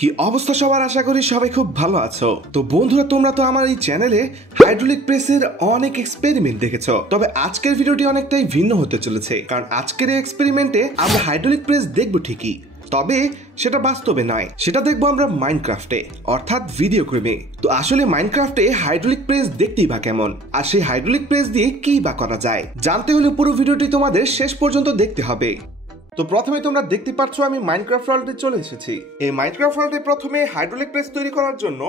কি অবস্থা সবার, আশা করি সবাই খুব ভালো আছো। তো বন্ধুরা, তোমরা তো আমার এই চ্যানেলে হাইড্রোলিক প্রেসের অনেক এক্সপেরিমেন্ট দেখেছো, তবে আজকের ভিডিওটি অনেকটাই ভিন্ন হতে চলেছে। কারণ আজকের এই এক্সপেরিমেন্টে আমরা হাইড্রোলিক প্রেস দেখবো ঠিকই, তবে সেটা বাস্তবে নয়, সেটা দেখবো আমরা মাইনক্রাফটে, অর্থাৎ ভিডিও গেমে। তো আসলে মাইনক্রাফটে হাইড্রোলিক প্রেস দেখতেই বা কেমন, আর সেই হাইড্রোলিক প্রেস দিয়ে কি বা করা যায়, জানতে হলে পুরো ভিডিওটি তোমাদের শেষ পর্যন্ত দেখতে হবে। তো প্রথমে তোমরা দেখতে পাচ্ছ আমি মাইনক্রাফট ওয়ার্ল্ডে চলে এসেছি। এই মাইনক্রাফট ওয়ার্ল্ডে প্রথমে হাইড্রোলিক প্রেস তৈরি করার জন্য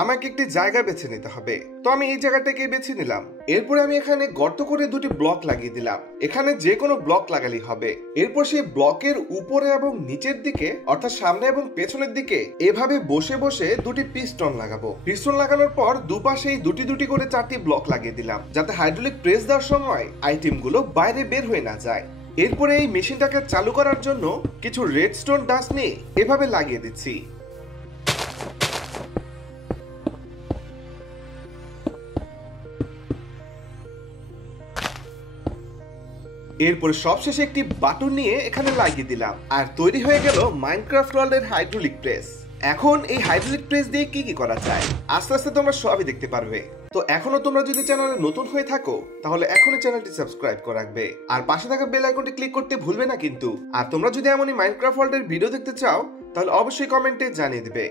আমাকে একটি জায়গা বেছে নিতে হবে। তো আমি এই জায়গাটাকে বেছে নিলাম। এরপরে আমি এখানে গর্ত করে দুটি ব্লক লাগিয়ে দিলাম। এখানে যে কোনো ব্লক লাগালেই হবে। এরপর সেই ব্লকের উপরে এবং নিচের দিকে, অর্থাৎ সামনে এবং পেছনের দিকে এভাবে বসে বসে দুটি পিস্টন লাগাবো। পিস্টন লাগানোর পর দুপাশেই দুটি দুটি করে 4টি ব্লক লাগিয়ে দিলাম, যাতে হাইড্রোলিক প্রেস দেওয়ার সময় আইটেমগুলো বাইরে বের হয়ে না যায়। এরপরে এই মেশিনটাকে চালু করার জন্য কিছু রেডস্টোন ডাস্ট নিয়ে এভাবে লাগিয়ে দিচ্ছি। এরপরে সবশেষে একটি বাটন নিয়ে এখানে লাগিয়ে দিলাম, আর তৈরি হয়ে গেল মাইনক্রাফট ওয়ার্ল্ডের হাইড্রোলিক প্রেস। এখন এই হাইড্রোলিক প্রেস দিয়ে কি কি করা যায় আস্তে আস্তে তোমরা সবই দেখতে পারবে। তো এখনো তোমরা যদি চ্যানেলে নতুন হয়ে থাকো তাহলে এখনই চ্যানেলটি সাবস্ক্রাইব করে রাখবে, আর পাশে থাকা বেল আইকনটি ক্লিক করতে ভুলবে না কিন্তু। আর তোমরা যদি এমনই মাইনক্রাফট ওয়ার্ল্ডের ভিডিও দেখতে চাও তাহলে অবশ্যই কমেন্টে জানিয়ে দিবে।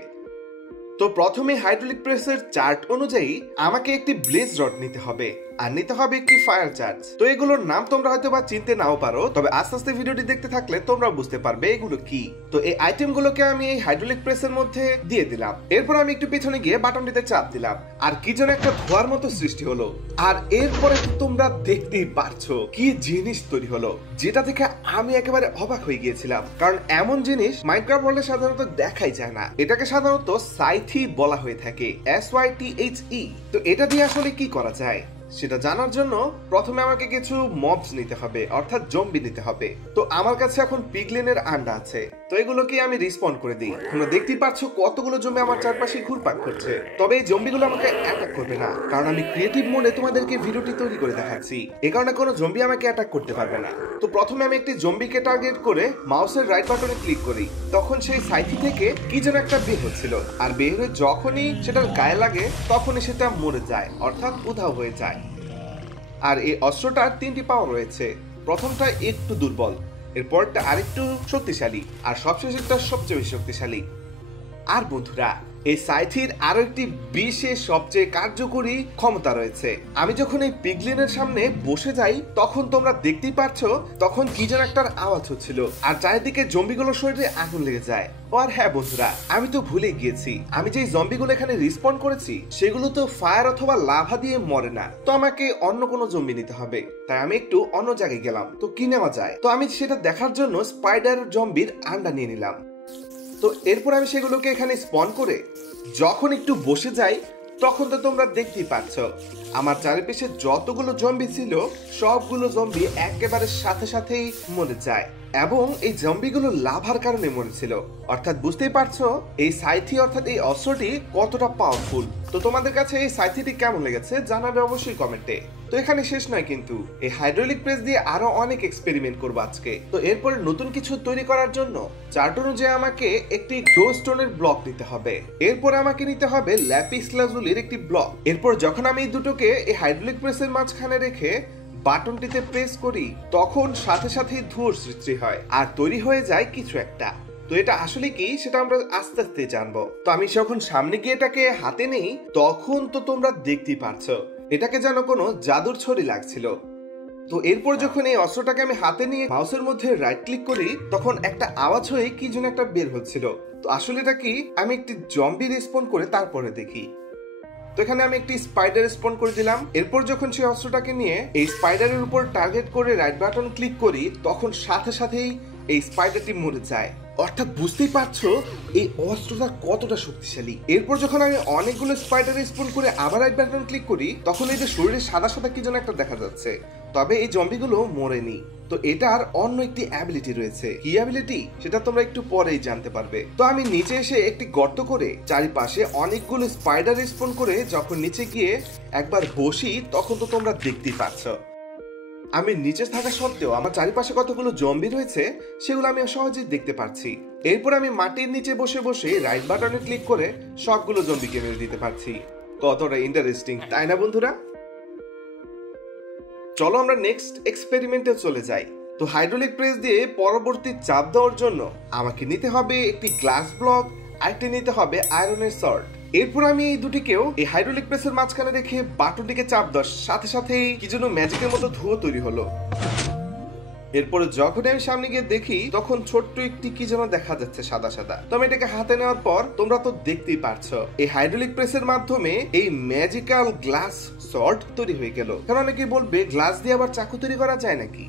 তো প্রথমে হাইড্রোলিক প্রেসের চার্ট অনুযায়ী আমাকে একটি ব্লেজ রড নিতে হবে, আর নিতে হবে একটি ফায়ার চার্জ। তো এগুলোর নাম তোমরা হয়তো বা চিনতে নাও পারো, তবে আস্তে আস্তে ভিডিওটি দেখতে থাকলে তোমরা বুঝতে পারবে এগুলো কি। তো এই আইটেমগুলোকে আমি এই হাইড্রোলিক প্রেসের মধ্যে দিয়ে দিলাম। এরপর আমি একটু পেছনে গিয়ে বাটনটিতে চাপ দিলাম, আর কি যেন একটা ধোয়ার মতো সৃষ্টি হলো। আর এরপরে তোমরা দেখতেই পারছো কি জিনিস তৈরি হলো, যেটা থেকে আমি একেবারে অবাক হয়ে গিয়েছিলাম। কারণ এমন জিনিস মাইনক্রাফট ওয়ার্ল্ডে সাধারণত দেখাই যায় না। এটাকে সাধারণত সাইথি বলা হয়ে থাকে, SYTHE। তো এটা দিয়ে আসলে কি করা যায় সেটা জানার জন্য প্রথমে আমাকে কিছু মবস নিতে হবে, অর্থাৎ জম্বি নিতে হবে। তো আমার কাছে এখন পিগলিনের আন্ডা আছে, তো এগুলোকে আমি রিসপন্ড করে দিই। তোমরা দেখতেই পাচ্ছ কতগুলো জম্বি আমার চারপাশে ঘুরপাক করছে। তবে এই জম্বিগুলো আমাকে অ্যাটাক করবে না, কারণ আমি ক্রিয়েটিভ মোডে তোমাদেরকে ভিডিওটি তৈরি করে দেখাচ্ছি। এই কারণে কোনো জম্বি আমাকে অ্যাটাক করতে পারবে না। তো প্রথমে আমি একটি জম্বিকে টার্গেট করে মাউসের রাইট বাটনে ক্লিক করি। তখন সেই সাইথি থেকে কি যেন একটা বের হচ্ছিল, আর বের হয়ে যখনই সেটার গায়ে লাগে তখনই সেটা মরে যায়, অর্থাৎ উধাও হয়ে যায়। আর এই অস্ত্রটার 3টি পাওয়ার রয়েছে। প্রথমটা একটু দুর্বল, এরপরটা আরেকটু শক্তিশালী, আর সবশেষেরটা সবচেয়ে বেশি শক্তিশালী। আর বন্ধুরা, এই সাইথির আরো একটি বিশেষ সবচেয়ে কার্যকরী ক্ষমতা রয়েছে। আমি যখন এই পিগলিনের সামনে বসে যাই তখন তোমরা দেখতেই পারছো তখন কি যেন একটা আওয়াজ হচ্ছিল, আর চারিদিকে জম্বিগুলোর শরীরে আগুন লেগে যায়। আর হ্যাঁ বন্ধুরা, আমি তো ভুলে গিয়েছি, আমি যে জম্বিগুলো এখানে রিসপন্ড করেছি সেগুলো তো ফায়ার অথবা লাভা দিয়ে মরে না। তো আমাকে অন্য কোনো জম্বি নিতে হবে, তাই আমি একটু অন্য জায়গায় গেলাম। তো কি নেওয়া যায়, তো আমি সেটা দেখার জন্য স্পাইডার জম্বির আন্ডা নিয়ে নিলাম। তো এরপর আমি সেগুলোকে এখানে স্পন করে যখন একটু বসে যাই তখন তো তোমরা দেখতেই পাচ্ছ আমার চারিপাশে যতগুলো জম্বি ছিল সবগুলো জম্বি একেবারে সাথে সাথেই মরে যায়, এবং এই জম্বিগুলো লাভার কারণে মরেছিল। অর্থাৎ বুঝতেই পারছো এই সাইথি অর্থাৎ এই অস্ত্রটি কতটা পাওয়ারফুল। তো তোমাদের কাছে এই সাইথিটি কেমন লেগেছে জানাবে অবশ্যই কমেন্টে। তো এখানে শেষ নয় কিন্তু, এই হাইড্রোলিক প্রেস দিয়ে আরো অনেক এক্সপেরিমেন্ট করবো আজকে। তো এরপরে নতুন কিছু তৈরি করার জন্য চার্ট অনুযায়ী আমাকে একটি গ্লো স্টোনের ব্লক নিতে হবে। এরপর আমাকে নিতে হবে ল্যাপিস লাজুলির একটি ব্লক। এরপর যখন আমি এই দুটোকে এই হাইড্রোলিক প্রেসের মাঝখানে রেখে বাটনটিতে প্রেস করি তখন সাথে সাথেই ধোঁয়ার সৃষ্টি হয়, আর তৈরি হয়ে যায় কিছু একটা। তো এটা আসলে কি সেটা আমরা আস্তে আস্তে জানবো। তো আমি যখন সামনে গিয়ে এটাকে হাতে নেই তখন তো তোমরা দেখতেই পারছো এটাকে যেন কোনো জাদুর ছড়ি লাগছিল। তো এরপর যখন এই অস্ত্রটাকে আমি হাতে নিয়ে মাউসের মধ্যে রাইট ক্লিক করি তখন একটা আওয়াজ হয়ে কি যেন একটা বের হচ্ছিল। তো আসলে এটা কি, আমি একটি জম্বি রেসপন্ড করে তারপরে দেখি। তো এখানে আমি একটি স্পাইডার রেসপন্ড করে দিলাম। এরপর যখন সেই অস্ত্রটাকে নিয়ে এই স্পাইডারের উপর টার্গেট করে রাইট বাটন ক্লিক করি তখন সাথে সাথেই এই স্পাইডারটি মরে যায়। অর্থাৎ বুঝতেই পারছো এই অস্ত্রটা কতটা শক্তিশালী। এরপর যখন আমি অনেকগুলো স্পাইডার রেসপন্ড করে আবার রাইট বাটন ক্লিক করি তখন এই যে শরীরে সাদা সাদা কি যেন একটা দেখা যাচ্ছে, তবে এই জম্বিগুলো মরেনি। তো এটার অন্য একটি অ্যাবিলিটি রয়েছে। কি অ্যাবিলিটি সেটা তোমরা একটু পরেই জানতে পারবে। তো আমি নিচে এসে একটি গর্ত করে চারিপাশে অনেকগুলো স্পাইডার রেসপন্ড করে যখন নিচে গিয়ে একবার বসি তখন তো তোমরা দেখতেই পাচ্ছ আমি নিচে থাকা সত্ত্বেও আমার চারিপাশে কতগুলো জম্বি রয়েছে সেগুলো আমি সহজেই দেখতে পাচ্ছি। এরপর আমি মাটির নিচে বসে বসে রাইট বাটনে ক্লিক করে সবগুলো জম্বিকে মেরে দিতে পারছি। কতটা ইন্টারেস্টিং, তাই না বন্ধুরা? চলো আমরা নেক্সট এক্সপেরিমেন্টে চলে যাই। তো হাইড্রোলিক প্রেস দিয়ে পরবর্তী চাপ দেওয়ার জন্য আমাকে নিতে হবে একটি গ্লাস ব্লক, আরেকটি নিতে হবে আয়রনের সর্ট। এরপর আমি এই দুটিকেও এই হাইড্রোলিক প্রেসের মাঝখানে রেখে বাটনটিকে চাপ দেওয়ার সাথে সাথেই কি যেন ম্যাজিকের মতো ধোঁয়া তৈরি হলো। এরপরে যখন আমি সামনে গিয়ে দেখি তখন ছোট্ট একটি কি যেন দেখা যাচ্ছে সাদা সাদা। তো আমি এটাকে হাতে নেওয়ার পর তোমরা তো দেখতেই পারছো এই হাইড্রোলিক প্রেসের মাধ্যমে এই ম্যাজিক্যাল গ্লাস সর্ট তৈরি হয়ে গেল। কারণ অনেকেই বলবে গ্লাস দিয়ে আবার চাকু তৈরি করা যায় নাকি?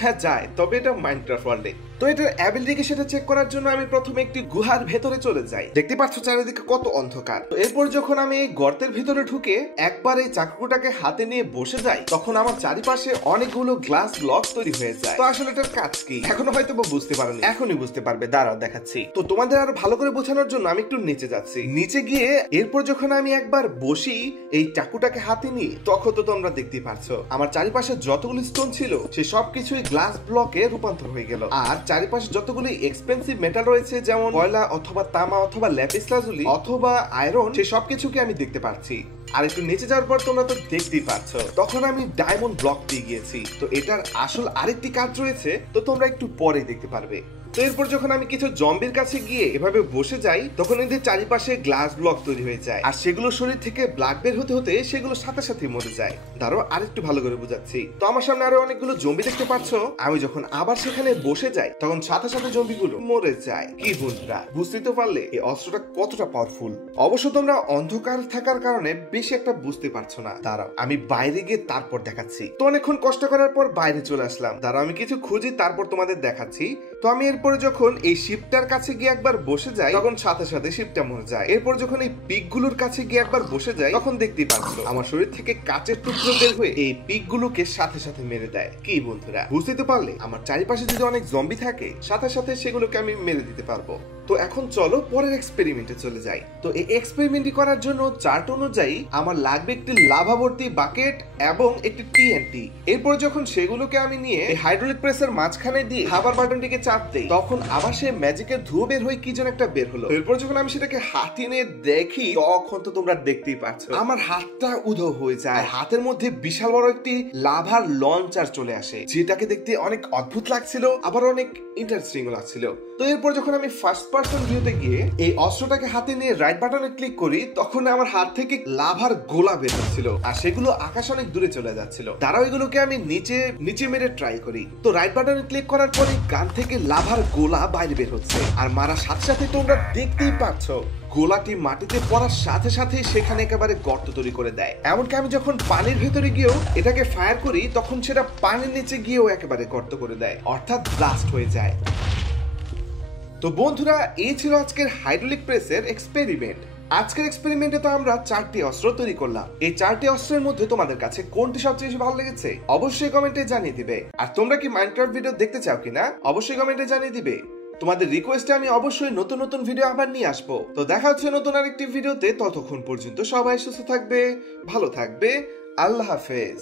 হ্যাঁ যায়, তবে এটা মাইনক্রাফট ওয়ার্ল্ডে। তো এটার অ্যাবিলিটি সেটা চেক করার জন্য আমি প্রথমে একটি গুহার ভেতরে চলে যাই। দেখতে পাচ্ছ চারিদিকে কত অন্ধকার। তো এরপর যখন আমি এই গর্তের ভিতরে ঢুকে একবার এই চাকুটাকে হাতে নিয়ে বসে যাই তখন আমার চারিপাশে অনেকগুলো গ্লাস ব্লক তৈরি হয়ে যায়। তো আসলে এটার কাজ কি এখনো হয়তো বুঝতে পারোনি, এখনই বুঝতে পারবে, দাঁড়াও দেখাচ্ছি। তো তোমাদের আরো ভালো করে বোঝানোর জন্য আমি একটু নিচে যাচ্ছি। নিচে গিয়ে এরপর যখন আমি একবার বসি এই চাকুটাকে হাতে নিয়ে তখন তো তোমরা দেখতেই পারছো আমার চারিপাশে যতগুলো স্টোন ছিল সে সবকিছুই গ্লাস ব্লকে রূপান্তর হয়ে গেল। আর চারিপাশে যতগুলো এক্সপেন্সিভ মেটাল রয়েছে যেমন কয়লা অথবা তামা অথবা ল্যাপিস লাজুলি অথবা আয়রন সে সবকিছুকে আমি দেখতে পাচ্ছি। আর একটু নিচে যাওয়ার পর তোমরা তো দেখতেই পাচ্ছ তখন আমি ডায়মন্ড ব্লক দিয়ে গিয়েছি। তো এটার আসল আরেকটি কাজ রয়েছে, তো তোমরা একটু পরে দেখতে পারবে। তো এরপর যখন আমি কিছু জম্বির কাছে গিয়ে এভাবে বসে যাই তখন এদের চারিপাশে গ্লাস ব্লক তৈরি হয়ে যায় আর সেগুলো শরীর থেকে ব্লাড বের হতে হতে সেগুলো সাথে সাথে মরে যায়। দাঁড়াও আরেকটু ভালো করে বোঝাচ্ছি। তো আমার সামনে আরো অনেকগুলো জম্বি দেখতে পাচ্ছ। আমি যখন আবার সেখানে বসে যাই তখন সাথে সাথে জম্বিগুলো মরে যায়। কি বন্ধুরা, বুঝতেই তো পারলে এই অস্ত্রটা কতটা পাওয়ারফুল। অবশ্য তোমরা অন্ধকার থাকার কারণে বেশি একটা বুঝতে পারছো না। দাঁড়াও আমি বাইরে গিয়ে তারপর দেখাচ্ছি। তো অনেকক্ষণ কষ্ট করার পর বাইরে চলে আসলাম। দাঁড়াও আমি কিছু খুঁজি তারপর তোমাদের দেখাচ্ছি। তো আমি এরপরে যখন এই শিপটার কাছে গিয়ে একবার বসে যাই তখন সাথে সাথে শিপটা মরে যায়। এরপর যখন এই পিকগুলোর কাছে গিয়ে একবার বসে যাই তখন দেখতেই পাচ্ছ আমার শরীর থেকে কাচের টুকরো বের হয়ে এই পিকগুলোকে সাথে সাথে মেরে দেয়। কি বন্ধুরা, বুঝতে তো পারলে আমার চারিপাশে যদি অনেক জম্বি থাকে সাথে সাথে সেগুলোকে আমি মেরে দিতে পারবো। তো এখন চলো পরের এক্সপেরিমেন্টে চলে যাই। তো এই এক্সপেরিমেন্টটি করার জন্য চার্ট অনুযায়ী আমার লাগবে একটি লাভা ভর্তি বাকেট এবং একটি টিএনটি। এরপর যখন সেগুলোকে আমি নিয়ে এই হাইড্রোলিক প্রেসের মাঝখানে দিয়ে খাবার বাটনটিকে চাপ দেই তখন আবার সে ম্যাজিকের ধুয়ো বের হয়ে কি যেন একটা বের হলো। এরপর যখন আমি সেটাকে হাতে নিয়ে দেখি তখন তো তোমরা দেখতেই পাচ্ছ আমার হাতটা উধাও হয়ে যায়। হাতের মধ্যে বিশাল বড় একটি লাভার লঞ্চার চলে আসে যেটাকে দেখতে অনেক অদ্ভুত লাগছিল আবার অনেক ইন্টারেস্টিং লাগছিল। তো এরপর যখন আমি ফার্স্ট পারসন ভিউতে গিয়ে এই অস্ত্রটাকে হাতে নিয়ে রাইট বাটনে ক্লিক করি তখন আমার হাত থেকে লাভার গোলা বের হচ্ছিল আর সেগুলো আকাশ অনেক দূরে চলে যাচ্ছিল। তারাও এগুলোকে আমি নিচে মেরে ট্রাই করি। তো রাইট বাটনে ক্লিক করার পরে গান থেকে লাভার গোলা বাইরে বের হচ্ছে আর মারার সাথে সাথে তোমরা দেখতেই পাচ্ছ গোলাটি মাটিতে পড়ার সাথে সাথে সেখানে একেবারে গর্ত তৈরি করে দেয়। এমনকি আমি যখন পানির ভেতরে গিয়েও এটাকে ফায়ার করি তখন সেটা পানির নিচে গিয়েও একেবারে গর্ত করে দেয়, অর্থাৎ ব্লাস্ট হয়ে যায়। তো বন্ধুরা এই ছিল আজকের হাইড্রোলিক প্রেসের এক্সপেরিমেন্ট। আজকের এক্সপেরিমেন্টে তো আমরা 4টি অস্ত্র তৈরি করলাম। এই 4টি অস্ত্রের মধ্যে তোমাদের কাছে কোনটি সবচেয়ে বেশি ভালো লেগেছে অবশ্যই কমেন্টে জানিয়ে দিবে। আর তোমরা কি মাইনক্রাফট ভিডিও দেখতে চাও কিনা অবশ্যই কমেন্টে জানিয়ে দিবে। তোমাদের রিকোয়েস্টে আমি অবশ্যই নতুন নতুন ভিডিও আবার নিয়ে আসবো। তো দেখা হচ্ছে নতুন আরেকটি ভিডিওতে, ততক্ষণ পর্যন্ত সবাই সুস্থ থাকবে, ভালো থাকবে, আল্লাহ হাফেজ।